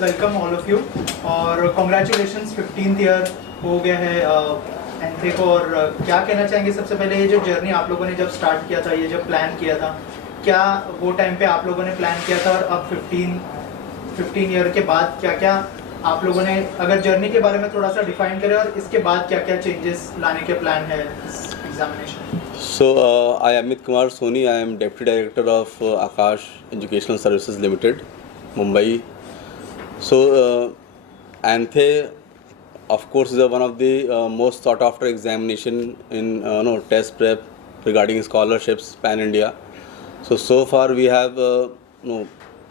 Welcome all of you और congratulations 15th year हो गया है एंथे को। और क्या कहना चाहेंगे सबसे पहले, ये जो जर्नी आप लोगों ने जब स्टार्ट किया था, ये जब प्लान किया था, क्या वो टाइम पे आप लोगों ने प्लान किया था और अब 15 ईयर के बाद क्या क्या आप लोगों ने, अगर जर्नी के बारे में थोड़ा सा डिफाइन करें और इसके बाद क्या क्या चेंजेस लाने के प्लान है इस examination? So, I am Amit Kumar Soni. I am Deputy Director of Akash Educational Services Limited, Mumbai. So, ANTHE, of course, is one of the most sought after examination in test prep regarding scholarships pan India. So far we have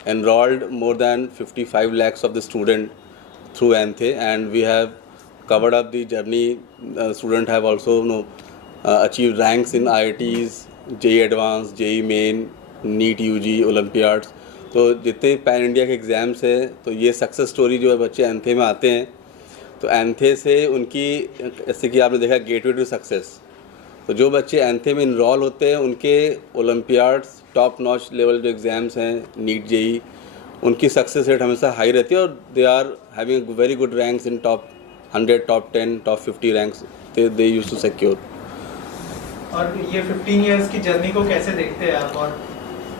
enrolled more than 55 lakhs of the student through ANTHE, and we have covered up the journey. Students have also achieved ranks in IITs, JEE Advanced, JEE Main, NEET UG, Olympiads. तो जितने pan India के exams हैं, तो ये success story जो है बच्चे एंथे में आते हैं, तो एंथे से उनकी, जैसे कि आपने देखा, गेटवे टू सक्सेस। तो जो बच्चे एंथे में इनरोल होते हैं उनके ओलंपियाड्स, टॉप नॉच लेवल जो एग्ज़ाम्स हैं, नीट जेई, उनकी सक्सेस रेट हमेशा हाई रहती है और they are having very good ranks in top 100, top 10, top 50 ranks they use to secure. और ये 15 इयर्स की जर्नी को कैसे देखते हैं आप, और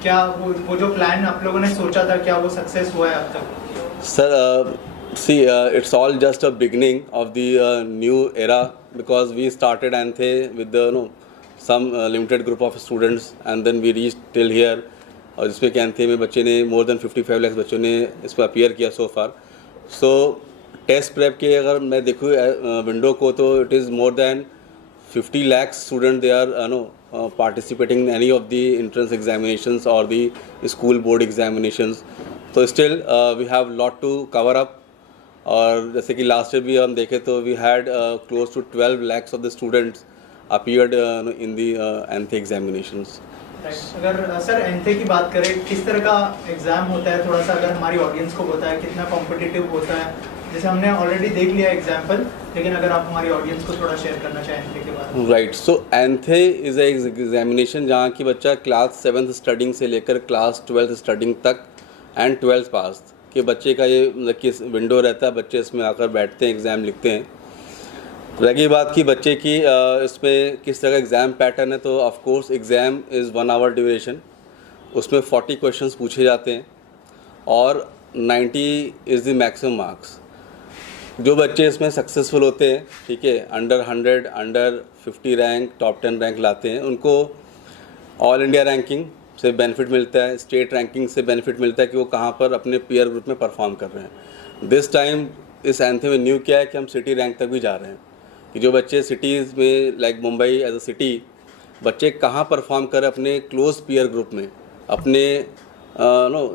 क्या वो जो प्लान आप लोगों ने सोचा था, क्या वो सक्सेस हुआ है अब तक? Sir, see, it's all just a beginning of the new era, because we started ANTHE with the some limited group of students and then we reached till here, और जिसमें कि ANTHE में बच्चे ने more than 55 lakhs बच्चों ने इसमें appear किया so far. So test prep के अगर मैं देखूँ विंडो को, तो it is more than 50 lakhs students they are participating in any of the entrance examinations or the school board examinations. तो still we have lot to cover up. और जैसे कि लास्ट ईयर भी हम देखें तो we had close to 12 lakhs of the students appeared in the ANTHE examinations. अगर sir ANTHE की बात करें, किस तरह का एग्ज़ाम होता है, थोड़ा सा अगर हमारी ऑडियंस को बताएं कितना कॉम्पिटिटिव होता है? जैसे हमने ऑलरेडी देख लिया एग्जाम्पल, लेकिन अगर आप हमारी ऑडियंस को थोड़ा शेयर करना चाहें एंथे के बारे में। Right, so ANTHE is A examination जहाँ की बच्चा क्लास 7th स्टडिंग से लेकर क्लास 12th स्टडिंग तक एंड 12th पास कि बच्चे का ये मतलब कि विंडो रहता है, बच्चे इसमें आकर बैठते हैं, एग्ज़ाम लिखते हैं। रही बात की बच्चे की इसमें किस तरह का एग्ज़ाम पैटर्न है, तो of course exam is 1 hour duration, उसमें 40 क्वेश्चंस पूछे जाते हैं और 90 इज़ द मैक्सिमम मार्क्स। जो बच्चे इसमें सक्सेसफुल होते हैं, ठीक है, under 100, under 50 rank, top 10 rank लाते हैं, उनको ऑल इंडिया रैंकिंग से बेनिफिट मिलता है, स्टेट रैंकिंग से बेनिफिट मिलता है कि वो कहाँ पर अपने पीयर ग्रुप में परफॉर्म कर रहे हैं। दिस टाइम इस एंथे में न्यू क्या है कि हम सिटी रैंक तक भी जा रहे हैं, कि जो बच्चे सिटीज़ में like Mumbai as a city बच्चे कहाँ परफॉर्म कर रहे हैं अपने क्लोज पीयर ग्रुप में, अपने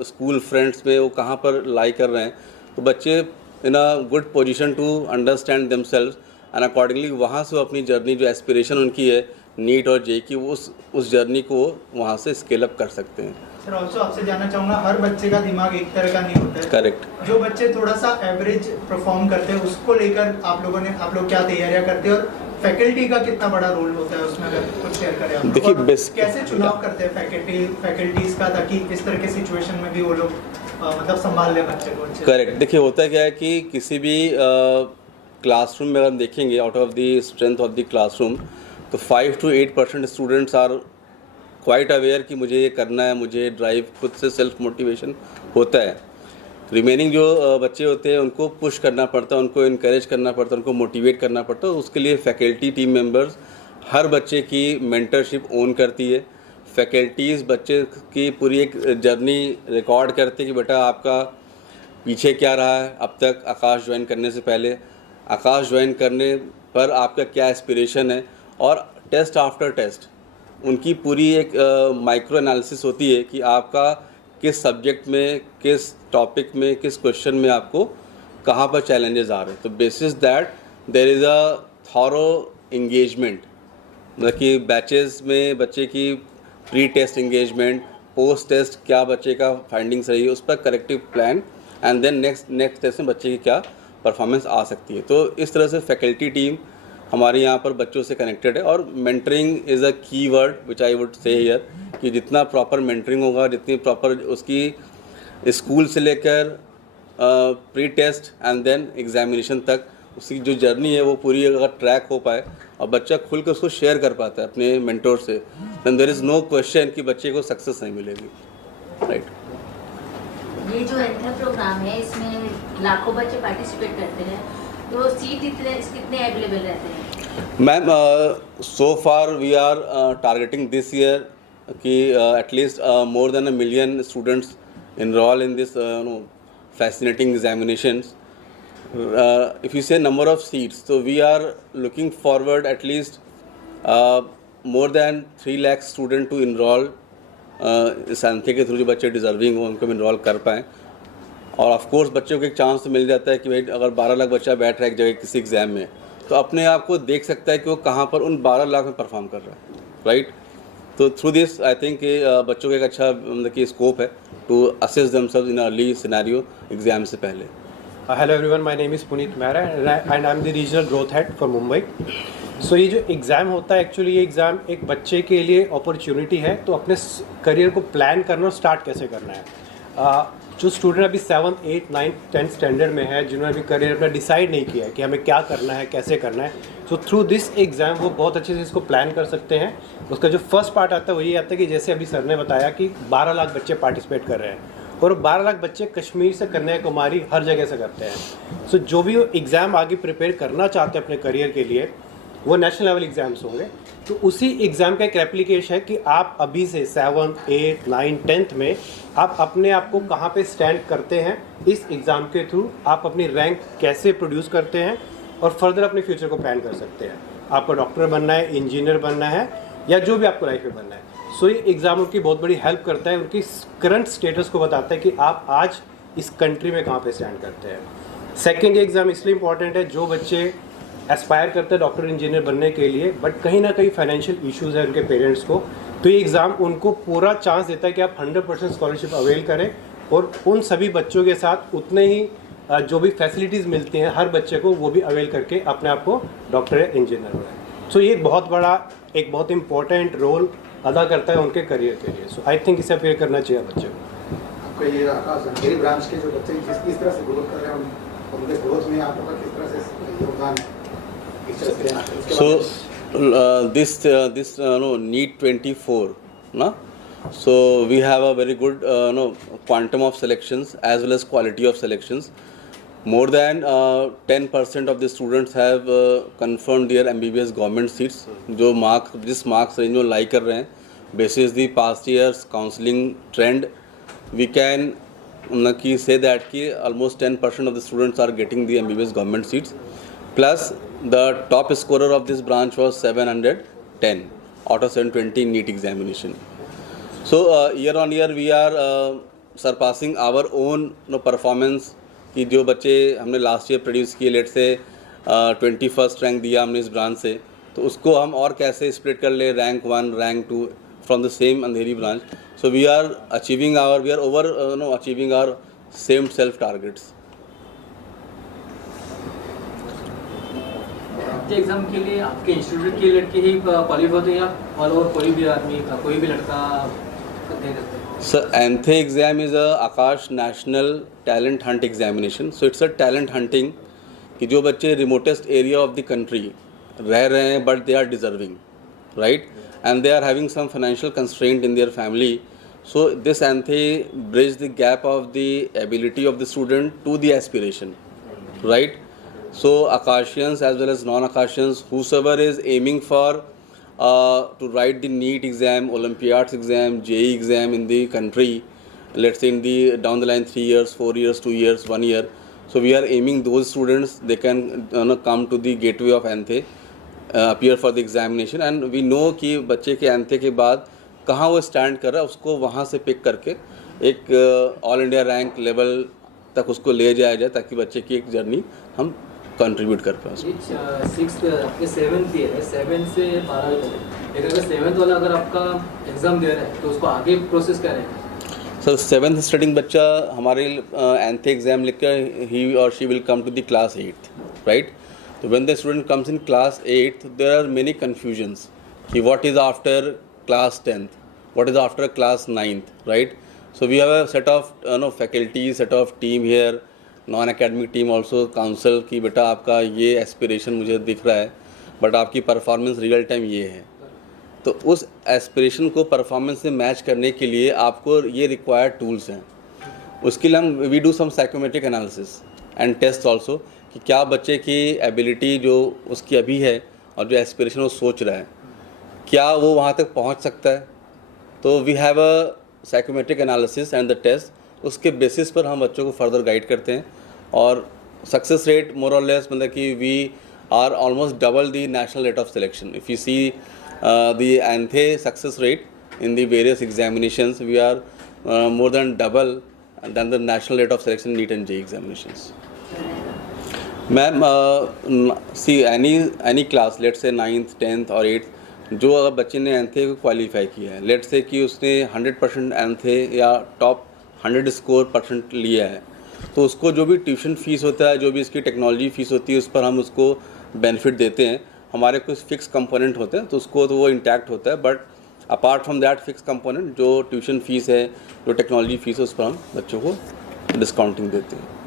स्कूल फ्रेंड्स में, वो कहाँ पर लाई कर रहे हैं। तो बच्चे in a good position to understand themselves and accordingly वहाँ से वो अपनी जर्नी जो एस्पिरेशन उनकी है नीट और जे की, उस जर्नी को वहाँ से स्केल अप कर सकते हैं। सर ऑल्सो आपसे जानना चाहूँगा, हर बच्चे का दिमाग एक तरह का नहीं होता है। करेक्ट। जो बच्चे थोड़ा सा एवरेज परफॉर्म करते हैं उसको लेकर आप लोग क्या तैयारियां करते हैं, और फैकल्टी का कितना बड़ा रोल होता है उसमें, अगर कुछ शेयर करें आप? देखिए, कैसे चुनाव करते हैं फैकल्टीज का, ताकि इस तरह के सिचुएशन में भी वो लोग मतलब संभाल ले बच्चे को? करेक्ट। देखिए, होता क्या है कि किसी भी क्लासरूम में अगर हम देखेंगे, out of the strength of the classroom, तो 5 to 8% students are quite aware कि मुझे ये करना है, मुझे ड्राइव, खुद से सेल्फ मोटिवेशन होता है। रिमेनिंग जो बच्चे होते हैं उनको पुश करना पड़ता है, उनको इनकरेज करना पड़ता है, उनको मोटिवेट करना पड़ता है। उसके लिए फैकल्टी टीम मेंबर्स हर बच्चे की मेंटरशिप ओन करती है। फैकल्टीज़ बच्चे की पूरी एक जर्नी रिकॉर्ड करते हैं कि बेटा आपका पीछे क्या रहा है अब तक आकाश ज्वाइन करने से पहले, आकाश ज्वाइन करने पर आपका क्या एस्पिरेशन है, और टेस्ट आफ्टर टेस्ट उनकी पूरी एक माइक्रो एनालिसिस होती है कि आपका किस सब्जेक्ट में, किस टॉपिक में, किस क्वेश्चन में आपको कहाँ पर चैलेंजेस आ रहे हैं। तो basis that there is a thorough engagement, मतलब कि बैचेस में बच्चे की pre test engagement, post test क्या बच्चे का फाइंडिंग्स रही है, उस पर corrective plan, and then next test में बच्चे की क्या परफॉर्मेंस आ सकती है। तो इस तरह से फैकल्टी टीम हमारे यहाँ पर बच्चों से कनेक्टेड है। और मेंटरिंग इज़ अ की word which I would say here, कि जितना प्रॉपर मेंटरिंग होगा, जितनी प्रॉपर उसकी स्कूल से लेकर pre test and then examination तक उसकी जो जर्नी है वो पूरी अगर ट्रैक हो पाए और बच्चा खुल कर उसको शेयर कर पाता है अपने मेंटोर से, then there is no question कि बच्चे को सक्सेस नहीं मिलेगी, राइट। ये जो एंथर प्रोग्राम है इसमें लाखों बच्चे पार्टिसिपेट करते हैं, तो सीट कितने अवेलेबल रहते हैं? Ma'am so far we are targeting this year कि at least more than 1 million students enroll in this fascinating examinations. If you say number of seats, so we are looking forward at least more than 3 lakh students to enroll इस एंथे के through जो बच्चे deserving हो उनको enrol कर पाएँ। और of course बच्चों को एक चांस तो मिल जाता है कि भाई अगर 12 लाख बच्चा बैठ रहा है एक जगह किसी एग्ज़ाम में, तो अपने आप को देख सकता है कि वो कहाँ पर उन 12 लाख में परफॉर्म कर रहा है, राइट। तो थ्रू दिस आई थिंक बच्चों का एक अच्छा मतलब कि स्कोप है to assess themselves in early scenario exam से पहले। Hello everyone, my name is Puneet Mehra and I am the regional growth head for Mumbai. So ये जो एग्ज़ाम होता है एक्चुअली ये एग्ज़ाम एक बच्चे के लिए अपॉर्चुनिटी है तो अपने करियर को प्लान करना और स्टार्ट कैसे करना है। जो स्टूडेंट अभी 7th, 8th, 9th, 10th standard में है, जिन्होंने अभी करियर अपना डिसाइड नहीं किया है कि हमें क्या करना है, कैसे करना है, तो थ्रू दिस एग्ज़ाम वो बहुत अच्छे से इसको प्लान कर सकते हैं। उसका जो फर्स्ट पार्ट आता है वो ये आता है कि जैसे अभी सर ने बताया कि 12 लाख बच्चे पार्टिसिपेट कर रहे हैं और 12 लाख बच्चे कश्मीर से कन्याकुमारी हर जगह से करते हैं। सो जो भी एग्ज़ाम आगे प्रिपेयर करना चाहते हैं अपने करियर के लिए, वो नेशनल लेवल एग्ज़ाम्स होंगे। तो उसी एग्ज़ाम का एक रेप्लिकेशन है कि आप अभी से 7th, 8th, 9th, 10th में आप अपने आप को कहाँ पे स्टैंड करते हैं, इस एग्ज़ाम के थ्रू आप अपनी रैंक कैसे प्रोड्यूस करते हैं और फर्दर अपने फ्यूचर को प्लान कर सकते हैं। आपको डॉक्टर बनना है, इंजीनियर बनना है या जो भी आपको लाइफ में बनना है। सो ये एग्ज़ाम उनकी बहुत बड़ी हेल्प करता है, उनकी करंट स्टेटस को बताता है कि आप आज इस कंट्री में कहाँ पे स्टैंड करते हैं। सेकेंड ये एग्ज़ाम इसलिए इंपॉर्टेंट है, जो बच्चे एस्पायर करते हैं डॉक्टर इंजीनियर बनने के लिए बट कहीं ना कहीं फाइनेंशियल इश्यूज़ है उनके पेरेंट्स को, तो ये एग्ज़ाम उनको पूरा चांस देता है कि आप 100% स्कॉलरशिप अवेल करें और उन सभी बच्चों के साथ उतने ही जो भी फैसिलिटीज़ मिलती हैं हर बच्चे को वो भी अवेल करके अपने आप को डॉक्टर या इंजीनियर बनाए। सो ये बहुत बड़ा एक बहुत इंपॉर्टेंट रोल अदा करता है उनके करियर के लिए। सो आई थिंक इसे अवेयर करना चाहिए बच्चे को। आपको ये अंधेरी ब्रांच के जो बच्चे किस तरह से ग्रोथ कर रहे हैं, उनके ग्रोथ में आप लोगों का किस तरह से योगदान है? So this NEET 24 na, so we have a very good quantum of selections as well as quality of selections. More than 10% of the students have confirmed their MBBS government seats, जो जिस मार्क्स रेंज में लाई कर रहे हैं, basis the past years counseling trend we can say that कि almost 10% of the students are getting the MBBS government seats. Plus the top scorer of this branch was 710 out of 720 NEET examination. So year on year we are surpassing our own performance कि जो बच्चे हमने last year produce किए, late से 21st rank दिया हमने इस branch से, तो उसको हम और कैसे स्प्लिट कर ले, rank 1, rank 2 from the same Andheri branch. So we are over achieving our same self targets. Exam के लिए आपके इंस्टीट्यूट के लड़के ही क्वालिफाई होते हैं या ऑल ओवर कोई भी आदमी का कोई भी लड़का दे सकते हैं? Sir ANTHE exam is a Aakash national talent hunt examination. So it's a talent hunting कि जो बच्चे remotest area of the country रह रहे हैं but they are deserving, right, and they are having some financial constraint in their family. So this anthe bridge the gap of the ability of the student to the aspiration, right? So Akashians as well as non-Akashians, whosoever is aiming for to write the NEET exam, Olympiads exam, JEE exam in the country, let's say in the down the line 3 years, 4 years, 2 years, 1 year. So we are aiming those students, they can come to the gateway of anthe, appear for the examination, and we know कि बच्चे के anthe के बाद कहाँ वो stand कर रहा है, उसको वहाँ से पिक करके एक ऑल इंडिया रैंक लेवल तक उसको ले जाया जाए ताकि बच्चे की एक जर्नी हम कंट्रीब्यूट कर पाएँ. 7th ईयर है, 7 से 12 तक, लेकिन अगर 7th वाला अगर आपका एग्ज़ाम दे रहा है तो उसको आगे प्रोसेस क्या रहेगा? सर 7th स्टूडेंट बच्चा हमारे एंथे एग्ज़ाम लिख कर ही और she will come to the class 8th, right. तो when the student comes in class 8th there are many confusions कि what is after class 10th, what is after class 9th, right? So we have a set of faculty, set of team here non academic team also counsel कि बेटा आपका ये aspiration मुझे दिख रहा है, but आपकी परफॉर्मेंस रियल टाइम ये है। तो उस एस्पिरेशन को परफॉर्मेंस से मैच करने के लिए आपको ये रिक्वायर्ड टूल्स हैं। उसके लिए हम we do some psychometric analysis and test also कि क्या बच्चे की एबिलिटी जो उसकी अभी है और जो एस्पिरेशन वो सोच रहा है, क्या वो वहाँ तक पहुँच सकता है। तो we have a psychometric analysis and the test, उसके बेसिस पर हम बच्चों को फर्दर गाइड करते हैं। और सक्सेस रेट मोर और लेस मतलब कि we are almost double the national rate of selection. If you see the ANTHE success rate in the various examinations, we are more than double than the national rate of selection NEET and JEE examinations. Ma'am, see any class, let's say 9th, 10th और 8th, जो अगर बच्चे ने एंथे को qualify किया है, let's say कि उसने 100% एंथे या टॉप 100 स्कोर परसेंट लिया है, तो उसको जो भी ट्यूशन फ़ीस होता है, जो भी इसकी टेक्नोलॉजी फ़ीस होती है, उस पर हम उसको बेनिफिट देते हैं। हमारे कुछ फिक्स कंपोनेंट होते हैं तो उसको तो वो इंटैक्ट होता है, but apart from that fix component जो ट्यूशन फ़ीस है, जो टेक्नोलॉजी फ़ीस है, उस पर हम बच्चों को डिस्काउंटिंग देते हैं।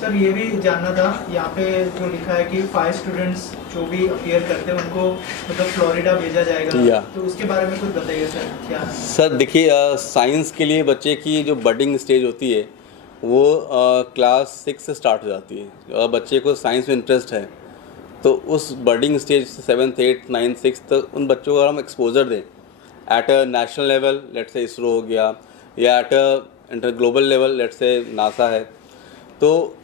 सर ये भी जानना था, यहाँ पे जो लिखा है कि 5 स्टूडेंट्स जो भी अपीयर करते हैं उनको मतलब फ्लोरिडा भेजा जाएगा, तो उसके बारे में कुछ बताइए सर। क्या सर देखिए, साइंस के लिए बच्चे की जो बडिंग स्टेज होती है वो क्लास 6 से स्टार्ट हो जाती है। अगर बच्चे को साइंस में इंटरेस्ट है तो उस budding stage 7th, 8th, 9th, 6th तक उन बच्चों को हम एक्सपोजर दें at a national level, let's say ISRO हो गया, या at a inter global level, let's say NASA है। तो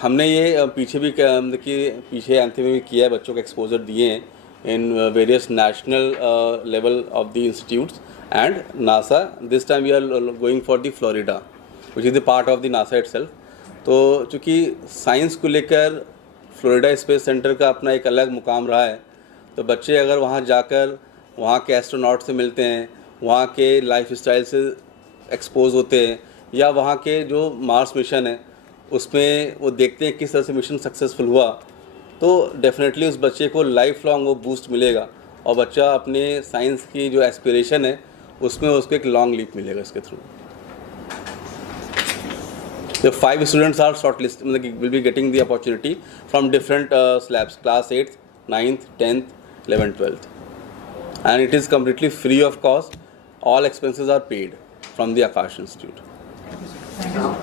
हमने ये पीछे भी देखिए पीछे एंथे में भी किया है, बच्चों को एक्सपोजर दिए हैं in various national level of the institutes and NASA. This time we are going for the Florida which is the part of the NASA itself. तो चूँकि साइंस को लेकर फ्लोरिडा स्पेस सेंटर का अपना एक अलग मुकाम रहा है, तो बच्चे अगर वहाँ जाकर वहाँ के एस्ट्रोनॉट से मिलते हैं, वहाँ के लाइफ स्टाइल से एक्सपोज होते हैं, या वहाँ के जो मार्स मिशन है उसमें वो देखते हैं किस तरह से मिशन सक्सेसफुल हुआ, तो डेफिनेटली उस बच्चे को लाइफ लॉन्ग वो बूस्ट मिलेगा और बच्चा अपने साइंस की जो एस्पिरेशन है उसमें उसको एक लॉन्ग लीप मिलेगा इसके through. The 5 students are shortlisted, will be getting the opportunity from different slabs, class 8th, 9th, 10th, 11th, 12th, and it is completely free of cost. All expenses are paid from the Akash Institute. Thank you, sir.